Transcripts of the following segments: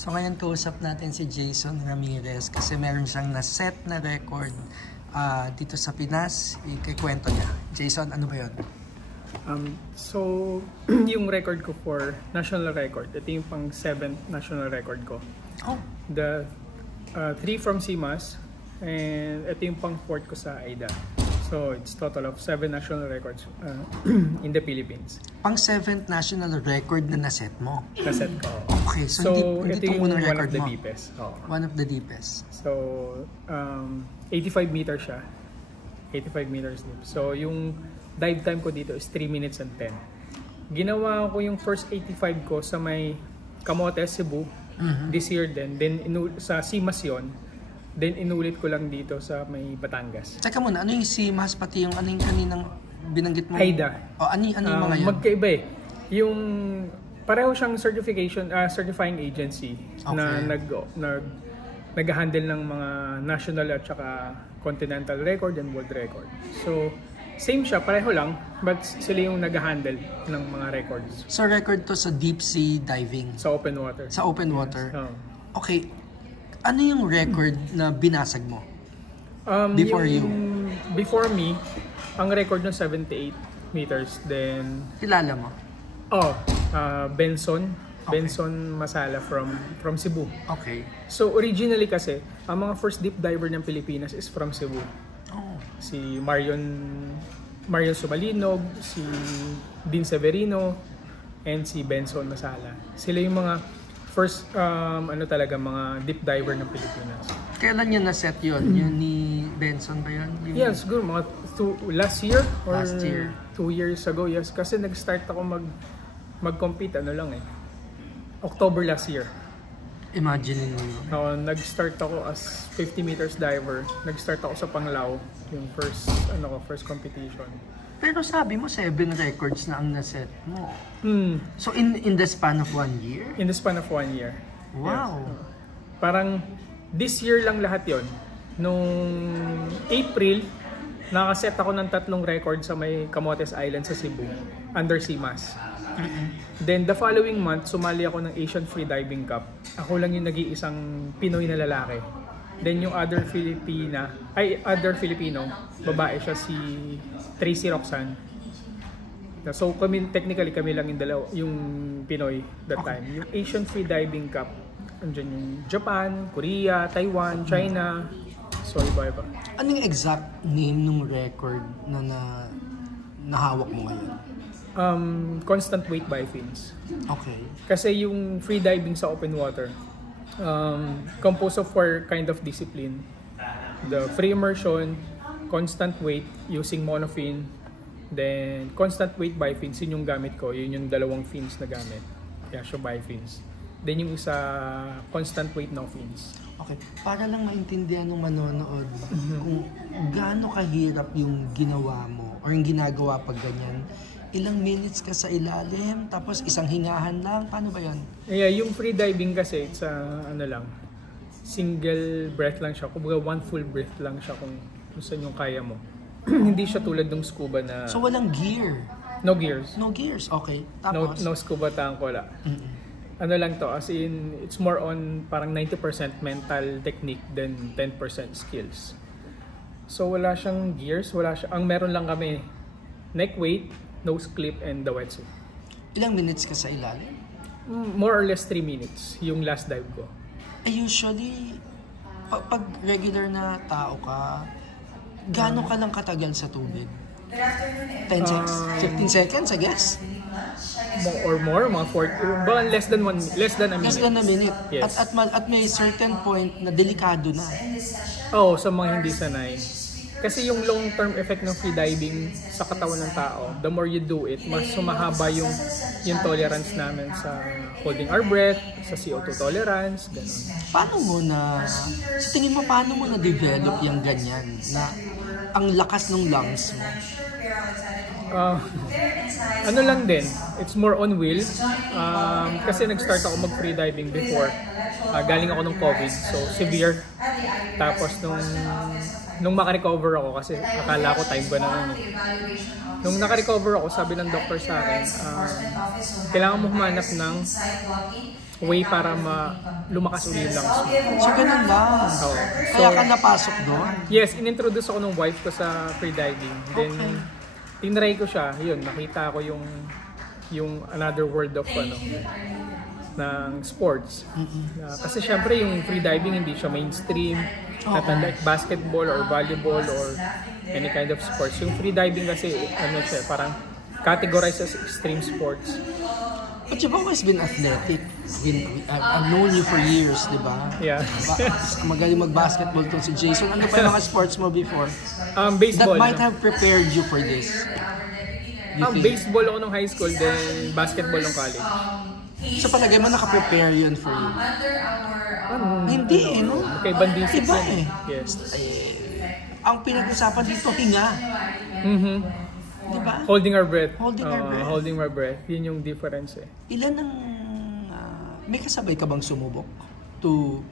So ngayon kausap natin si Jason Ramirez kasi meron siyang na-set na record dito sa Pinas. Ikikwento niya. Jason, ano ba yun? So, yung record ko for national record, ito yung pang 7th national record ko. Oh. The 3 from CMAS and ito yung pang 4th ko sa AIDA. So, it's total of 7 national records in the Philippines. Pang 7th national record na naset mo? Naset ko. Okay, so ito hindi yung unang one record of the mo? deepest. Oh. One of the deepest. So, 85 meters siya. 85 meters deep. So, yung dive time ko dito is 3 minutes and 10. Ginawa ko yung first 85 ko sa may Camotes, Cebu. This year din. Then, sa CMAS yun. Then, inulit ko lang dito sa may Batangas. Teka muna, ano yung CMAS pati yung ano yung kaninang binanggit mo? AIDA. O, ano yung mga yan? Magkaiba eh. Yung pareho siyang certifying agency na nag-handle ng mga national at saka continental record and world record. So, same siya, pareho lang, but sila yung nag-handle ng mga records. So, record to sa deep sea diving? Sa open water. Sa open water? Yes. Okay. Ano yung record na binasag mo? Before you? Before me, ang record ng 78 meters. Then, Kilala mo? Benson. Okay. Benson Masala from Cebu. Okay. So, originally kasi, ang mga first deep diver ng Pilipinas is from Cebu. Oh. Si Marion Sumalinog, si Dean Severino, and si Benson Masala. Sila yung mga first mga deep diver ng Pilipinas. Kailan yun na-set yun? Yun ni Benson ba yun? Yes, siguro mga last year or Last year. 2 years ago. Yes, kasi nag-start ako mag-compete October last year. Imagine mo. Nag-start ako as 50 meters diver. Nag-start ako sa Panglao, yung first competition. Pero sabi mo 7 records na ang naset mo. So in the span of 1 year? In the span of 1 year. Wow. Yes. Parang this year lang lahat yon. Nung April, nakaset ako ng 3 record sa may Camotes Island sa Cebu, under CMAS. Then the following month, sumali ako ng Asian Freediving Cup. Ako lang yung nag-iisang Pinoy na lalaki. Then yung other Filipino, babae siya, si Tracy Roxanne. So technically kami lang yung dalawa, yung Pinoy that time. Yung Asian Freediving Cup, andyan yung Japan, Korea, Taiwan, China. So iba-iba. Anong exact name ng record na nahawak mo ngayon? Constant weight by fins. Okay. Kasi yung freediving sa open water, composed of 4 kind of discipline. The free immersion, constant weight using monofin, then constant weight by fins, yun yung gamit ko. Yun yung 2 fins na gamit. Yasho by fins. Then yung isa, constant weight no fins. Okay. Para lang maintindihan ng manonood kung gaano kahirap yung ginawa mo or yung ginagawa pag ganyan. Ilang minutes ka sa ilalim, tapos isang hingahan lang. Paano ba yan? Yeah, yung freediving kasi, it's single breath lang siya. Kumbaga 1 full breath lang siya kung saan yung kaya mo. Hindi siya tulad ng scuba na... So walang gear? No gears. No gears, okay. Tapos? No scuba tank, wala. Ano lang to, as in, it's more on parang 90% mental technique than 10% skills. So wala siyang gears, ang meron lang kami, neck weight, nose clip, and the wetsuit. Ilang minutes ka sa ilalim? More or less 3 minutes, yung last dive ko. Usually, pag regular na tao ka, gaano ka lang katagal sa tubig? 10 seconds? 15 seconds, I guess? More, mga 40, less than a minute. Less than a minute. Yes. At may certain point na delikado na. Sa mga hindi sanay. Kasi yung long-term effect ng freediving sa katawan ng tao, the more you do it, mas sumahaba yung tolerance namin sa holding our breath, sa CO2 tolerance, gano'n. Sa tingin mo, paano mo na-develop yung ganyan? Na ang lakas ng lungs mo? Ano lang din, it's more on will. Kasi nag-start ako mag-freediving before. Galing ako ng COVID, so severe. Tapos nung makarecover ako, kasi akala ko time ko na nung nakarecover ako, sabi ng doctor sa akin, kailangan mo humanap ng way para lumakas uli yung lungs mo. So, ganun lang. Oo. Kaya ka napasok doon? Yes, inintroduce ako ng wife ko sa freediving. Then, tinry ko siya. Yun, nakita ko yung another world of ng sports. Kasi syempre yung freediving hindi siya mainstream. Not unlike basketball or volleyball or any kind of sports. Yung freediving kasi siya, parang categorized as extreme sports. But you've always been athletic. I've known you for years, di ba? Yeah. Magaling mag-basketball tong si Jason. Ano pa yung mga sports mo before? Baseball. That might have prepared you for this. Baseball ako nung high school, then basketball nung college. Sa palagay mo, naka-prepare yun for you? Hindi no? Okay, bandisip Iba yun. Yes. Ang pinag-usapan dito, hinga. Diba? Holding our breath. Holding my breath. Yun yung difference Ilan ang... may kasabay ka bang sumubok?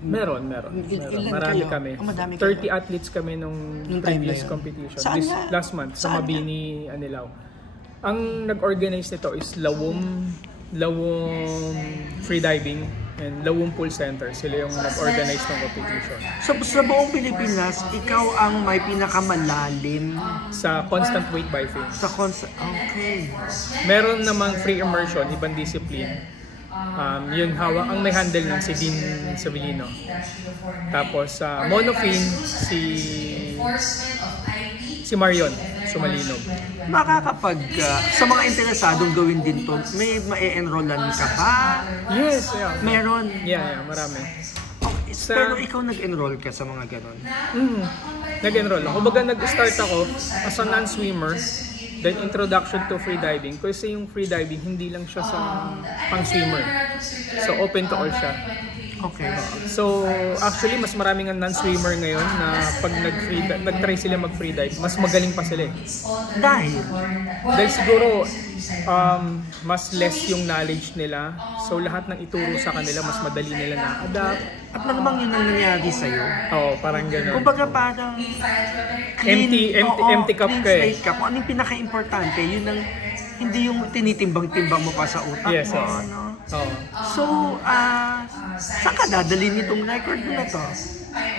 Meron. Ilan Marami kayo? kami. Madami 30 athletes kami nung time previous na yun. competition. Saan nga? Last month, sa Saan Mabini, Anilao. Ang nag-organize nito is Lawom Freediving and Lawom Pool Center. Sila yung nag-organize ng competition. So, sa buong Pilipinas, ikaw ang may pinakamalalim Sa constant weight by fin. Okay. Meron namang free immersion, ibang discipline. Yun ang may handle ng si Dean Savillino. Tapos sa monofin, si Marion Sumalinog. Sa mga interesadong gawin din to, may ma-enrollan ka pa? Yes, yeah. Meron? Yeah, marami. Pero ikaw nag-enroll ka sa mga ganon? Nag-enroll ako. Kumbaga nag-start ako as a non-swimmer, then introduction to freediving. Kasi yung freediving, hindi lang siya sa pang-swimmer. So open to all siya. Okay. So actually, mas maraming ang non-swimmer ngayon na pag nag-try sila mag-freedive, mas magaling pa sila. Dahil siguro mas less yung knowledge nila. So lahat ng ituro sa kanila, mas madali nila na-adapt. At namang yun ang nangyari sa'yo? Oo, parang gano'n. Kumbaga parang empty cup ka straight cup. Ano yung pinaka-importante? Yun ang hindi yung tinitimbang-timbang mo pa sa utak mo. Ano? So, saan ka dadalhin itong record mo na to?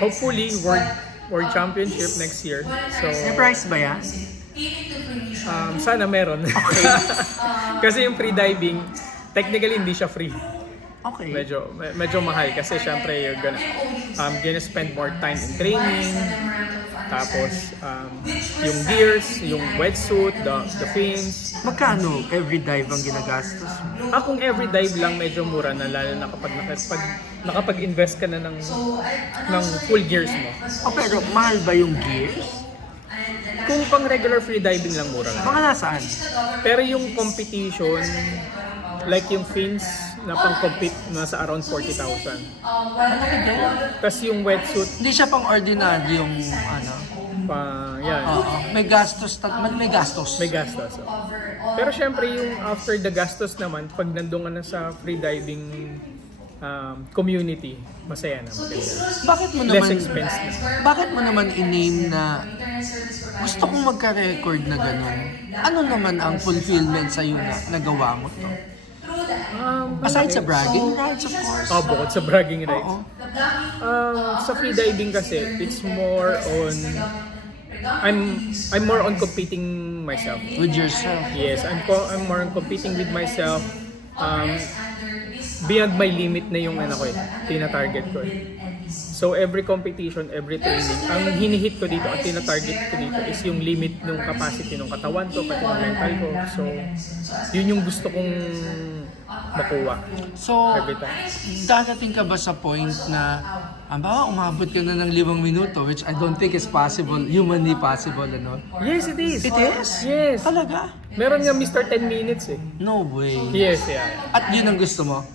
Hopefully, World Championship next year. So, may prize ba yan? Sana meron. Okay. Kasi yung freediving, technically hindi siya free. Okay. Medyo mahal kasi syempre you're gonna spend more time in training. Tapos yung gears, yung wetsuit, the fins. Magkano every dive ang ginagastos mo? Kung every dive lang medyo mura na, lalo na kapag nakapag-invest ka na ng full gears mo. Pero mahal ba yung gears? Kung pang regular free diving lang, mura lang. Mga nasaan? Pero yung competition, like yung fins na pang-compete, nasa around 40,000. Tapos yung wetsuit, Hindi siya pang ordinary yung yan. May gastos. May gastos. May gastos. Pero syempre yung after the gastos naman, pag nandun ka na sa freediving community, masaya na. Less expense na. Bakit mo naman i-name na gusto kong magka-record na gano'n? Ano naman ang fulfillment sa'yo na nagawa mo to? Aside sa bragging rights, of course. Bukod sa bragging rights. Sa freediving kasi, it's more on... I'm more on competing myself. With yourself? Yes, I'm more on competing with myself. Beyond my limit na yung tina-target ko. So every competition, every training, ang hinihit ko dito, ang tina-target ko dito is yung limit ng capacity ng katawan ko, pati ng mental ko. So yun yung gusto kong makuha. So, every time. Dadating ka ba sa point na umabot ka na ng 5 minuto, which I don't think is possible, humanly possible, ano? Yes, it is. It is? Yes. Talaga? Meron nga Mr. 10 minutes No way. Yes, yeah. At yun ang gusto mo?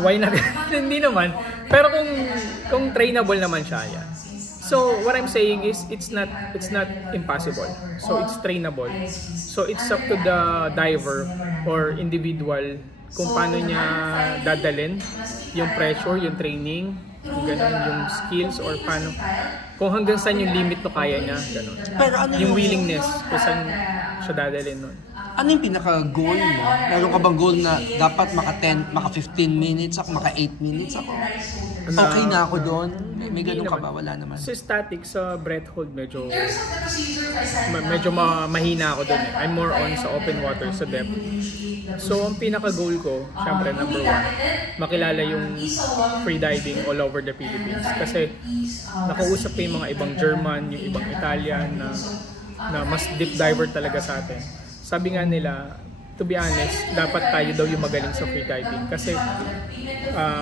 Why not? Hindi naman. Pero kung trainable naman siya, yeah. So what I'm saying is it's not impossible. So it's trainable. So it's up to the diver or individual kung paano niya dadalhin yung pressure, yung training, yung skills or paano kung hanggang saan yung limit to kaya niya, ganun. Pero ano yung willingness kung saan siya dadalhin nun. Ano yung pinaka-goal mo? Meron ka bang goal na dapat maka 15 minutes ako, maka 8 minutes ako? Okay na ako doon? May ganun ka ba? Wala naman. Sa static, sa breath hold, medyo mahina ako doon. I'm more on sa open water, sa depth. So, ang pinaka-goal ko, syempre, number 1, makilala yung freediving all over the Philippines. Kasi nakausap ko yung mga ibang German, yung ibang Italian na mas deep diver talaga sa atin. Sabi nga nila, to be honest, dapat tayo daw yung magaling sa freediving. Kasi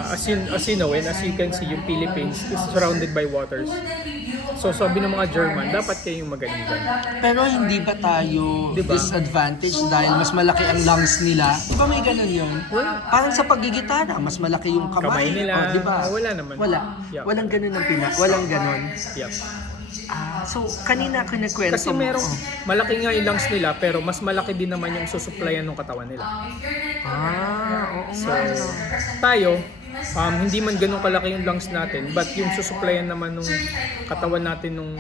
as you know and as you can see, yung Philippines is surrounded by waters. So sabi ng mga German, dapat kayo yung magaling dyan. Pero hindi ba tayo disadvantage dahil mas malaki ang lungs nila? Di ba may ganun yun? Parang sa paggigitara, mas malaki yung kamay. Nila, di ba? wala naman. Wala. Yep. Walang ganun ng Pinas. Walang ganun. Yep. So, kanina kinikwento kasi merong malaki nga yung lungs nila, pero mas malaki din naman yung susuplayan ng katawan nila. Oo so, tayo, hindi man ganun kalaki yung lungs natin, but yung susuplayan naman ng katawan natin nung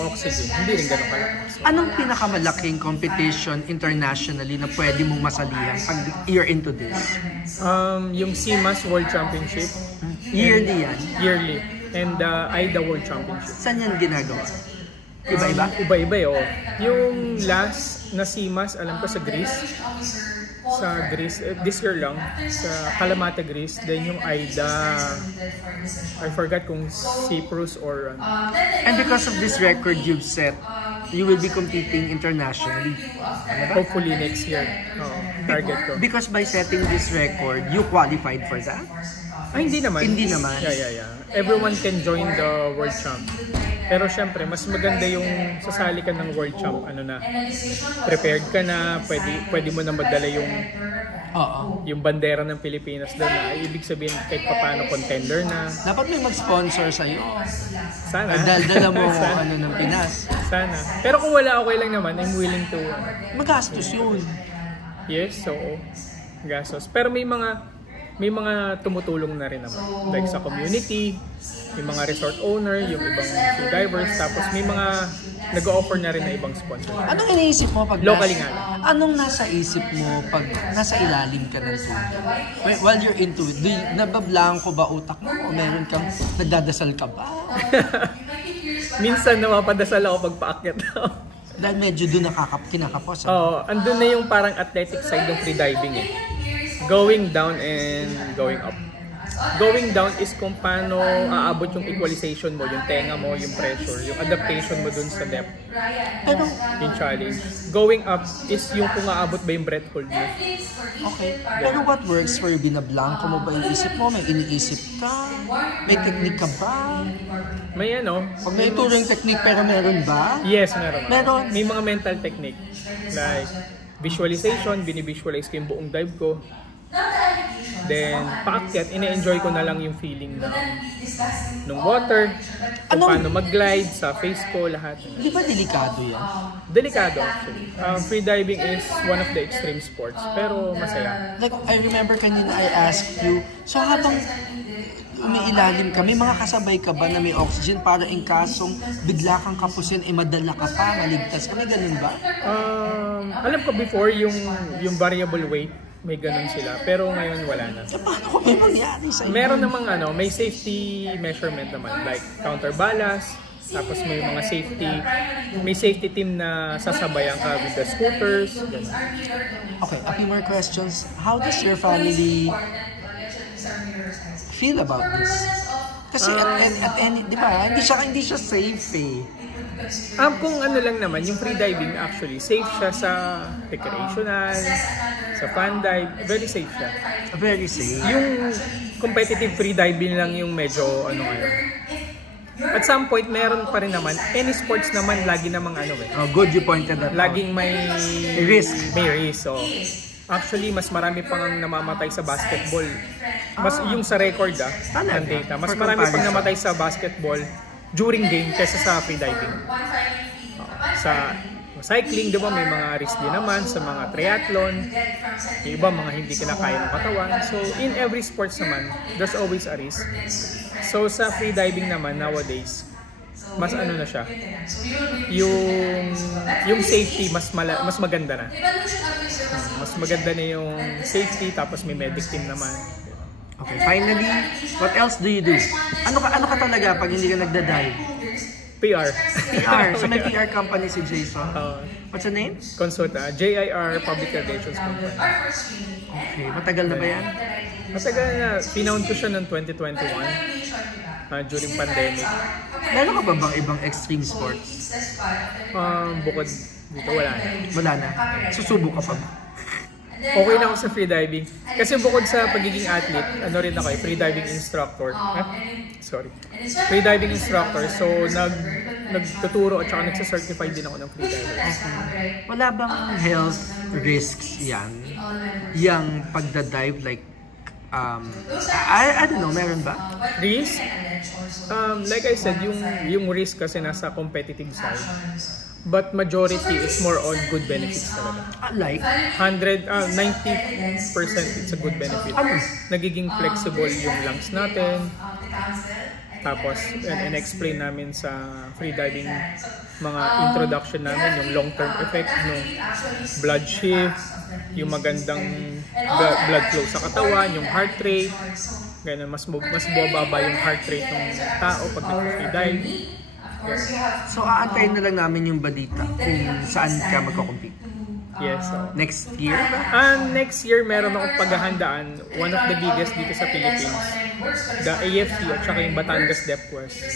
oxygen, hindi rin ganun kalaki. So, anong pinakamalaking competition internationally na pwede mong masalihan pag you're into this? Yung CMAS World Championship. Yearly yan? Yearly. And AIDA World Championship. Saan yan ginagawa? Iba-iba? Iba-iba oh. Yung last na CMAS, alam ko sa Greece. Sa Greece, this year lang, sa Kalamata, Greece. Then yung AIDA, I forgot kung Cyprus or... And because of this record you've set, you will be competing internationally. Hopefully next year. Target ko. Because by setting this record, you qualified for that? Ay, hindi naman. Hindi naman? Yeah. Everyone can join the World Champ. Pero syempre, mas maganda yung sasali ka ng World Champ. Prepared ka na, pwede mo na madala yung bandera ng Pilipinas doon na ibig sabihin kahit paano contender na. Dapat may mag-sponsor sa'yo. Sana. Dala mo ng Pinas. Sana. Pero kung wala, okay lang naman. I'm willing to... Magastos yun. Yes, so gastos. Pero may mga tumutulong na rin naman. Like sa community, yung mga resort owner, yung ibang free divers, tapos may mga nag-offer na rin na ibang sponsor. Anong iniisip mo pag locally nga? Anong nasa isip mo pag nasa ilalim ka ng tubig? While you're into it, nabablanko ba utak mo o meron kang nagdadasal ka ba? Minsan napapadasal ako pag paakyat ako. Dahil medyo doon kinakapos. Oo, andun na yung parang athletic side ng free diving eh. Going down and going up. Going down is kung paano aabot yung equalization mo, yung tenga mo, yung pressure, yung adaptation mo dun sa depth. Pero, yung challenge. Going up is yung kung aabot ba yung breath hold mo. Okay. Pero what works for you? Binablanko mo ba yung isip mo? May iniisip ka? May technique ka ba? May Pag may turing technique pero meron ba? Yes, meron. Meron. May mga mental technique. Like visualization, binivisualize ko yung buong dive ko. Then, paakyat, ine-enjoy ko na lang yung feeling ng water, kung paano mag-glide sa face ko, lahat. Di ba delikado yan? Delikado actually. Free diving is one of the extreme sports, pero masaya. Like, I remember kanina I asked you, so habang umiilalim ka, may mga kasabay ka ba na may oxygen para in kasong bigla kang kapusin, madala ka pa, maligtas ka, may ganun ba? Alam ko before, yung variable weight, may ganun sila. Pero ngayon wala na. So, paano kung may mangyari sa inyo? Meron namang may safety measurement naman. Like counterbalance. Tapos may mga safety team na sasabayan ka with the scooters. Ganun. Okay, a few more questions. How does your family feel about this? Kasi at any, di ba? Hindi siya safe eh. Kung lang naman, yung free diving actually, safe siya sa recreational, sa fun dive, very safe siya. Very safe. Yung competitive free diving lang yung medyo ngayon. At some point, meron pa rin naman, any sports naman, lagi namang good you pointed that out. Laging may risk. May risk, so. Actually, mas marami pang namamatay sa basketball. Yung sa record ng data, mas marami pang namatay sa basketball during game kaysa sa free diving. Sa cycling, di ba, may mga risk din naman sa mga triathlon. Yung iba, mga hindi kinakaya ng katawan. So, in every sports naman, there's always a risk. So, sa free diving naman, nowadays, mas ano na siya, yung safety mas maganda na. Mas maganda na yung safety, tapos may medic team naman. Okay, finally, what else do you do? Ano ka talaga pag hindi ka nagda-dive? PR. PR. So may PR company si Jason. What's the name? Consulta. JIR Public Relations Company. Okay, matagal na ba yan? Matagal na. Pinound ko siya noong 2021 during pandemic. Meron ka ba bang ibang extreme sports? Bukod dito, wala na. Wala na. Susubok ka pa ba? Okay na ako sa freediving. Kasi bukod sa pagiging athlete, ano rin ako, freediving instructor. Sorry. Freediving instructor. So, nagtuturo at saka nagsa-certify din ako ng freediving. Okay. Wala bang health risks yan? Yang pagda-dive like, I don't know, meron ba? Risk? Like I said, yung risk kasi nasa competitive side. But majority is more on good benefits talaga. Like? 90% it's a good benefit. Nagiging flexible yung lungs natin. Tapos, in-explain namin sa freediving mga introduction namin, yung long-term effect, yung blood shift, yung magandang blood flow sa katawan, yung heart rate. Ganun, mas bumababa yung heart rate ng tao pag nag-freedive. So, aantayin na lang namin yung balita kung saan ka magko-compete. Yes. So. Next year ba? Next year, meron akong paghahandaan. One of the biggest dito sa Philippines. The AFC at saka yung Batangas Depth Quest.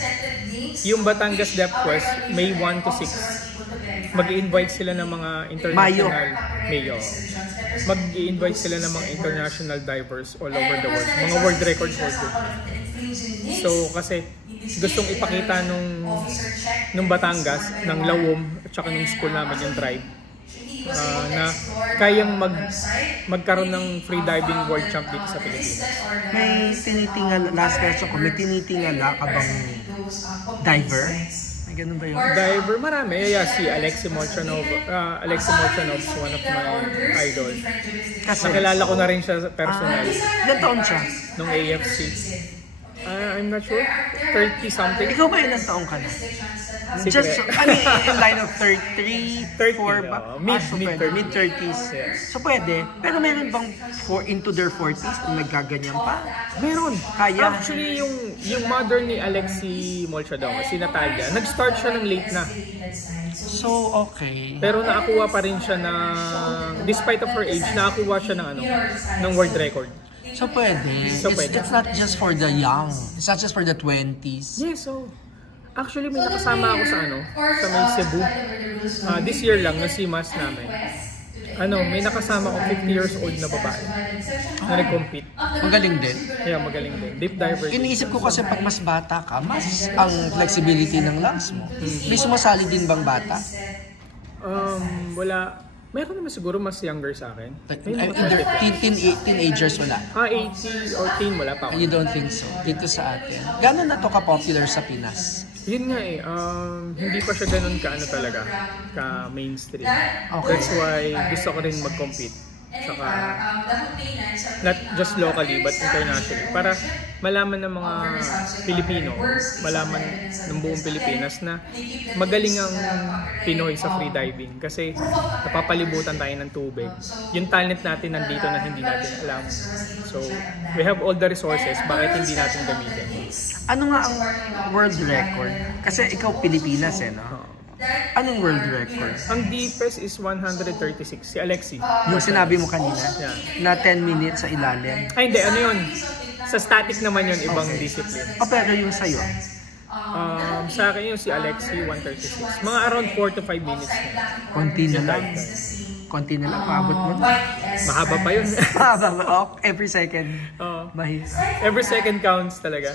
Yung Batangas Depth Quest, May 1 to 6. Mag-i-invite sila ng mga international... Mayo. Mag-i-invite sila ng mga international divers all over the world. Mga world record holder. So, kasi gustong ipakita nung Batangas, ng Lawom, at saka nung school namin, yung tribe, na kayang magkaroon ng freediving world champ dito sa Pilipinas. May tinitingala, last question ko, may tinitingala ka bang diver? May ganun ba yun? Diver, marami. Yeah, si Alexi Molchanov. Alexi Molchanov is one of my idol. Kasi, nakilala ko na rin siya personal. Ilan taon siya? Nung AFC. I'm not sure. 30 something. Ikaw ba ilang taong ka na? Secret. Just, in line of 33, 4 ba? Mid-30s. Yeah. So pwede. Pero meron bang into their 40s na nagkaganyan pa? Meron. Kaya? Actually, yung mother ni Alexi Molchanov, si Natalia, nag-start siya ng late na. So, okay. Pero nakakuha pa rin siya despite of her age, nakakuha siya ng world record. So pwede. It's not just for the young. It's not just for the 20s. Yes, so actually may nakasama ako sa may Cebu. This year lang na CMAS namin. May nakasama ko 50 years old na babae na nag-compete. Magaling din. Yeah, magaling din. Deep diver. Iniisip ko kasi pag mas bata ka, mas ang flexibility ng lungs mo. May sumasali din bang bata? Wala. Meron naman siguro mas younger sa akin. Teenagers wala? 80 or teen wala pa ako. You don't think so? Dito sa atin. Gano'n na to ka-popular sa Pinas? Yun nga hindi pa siya ganun talaga, ka-mainstream. Okay. That's why gusto ko rin mag-compete. Saka, not just locally, but internationally. Para malaman ng mga Pilipino, malaman ng buong Pilipinas na magaling ang Pinoy sa freediving. Kasi napapalibutan tayo ng tubig. Yung talent natin nandito na hindi natin alam. So, we have all the resources, bakit hindi natin gamitin? Ano nga ang world record? Kasi ikaw Pilipinas no? Anong world record? Ang deepest is 136, si Alexi. Yung sinabi mo kanina, na 10 minutes sa ilalim. Ay hindi, yun? Sa static naman yun, ibang discipline. Pero yung sa'yo? Sa akin yung si Alexi, 136. Mga around 4 to 5 minutes na. Konti na lang. Konti na lang, maabot mo na. Mahaba pa yun. Every second. Mahis. Every second counts talaga.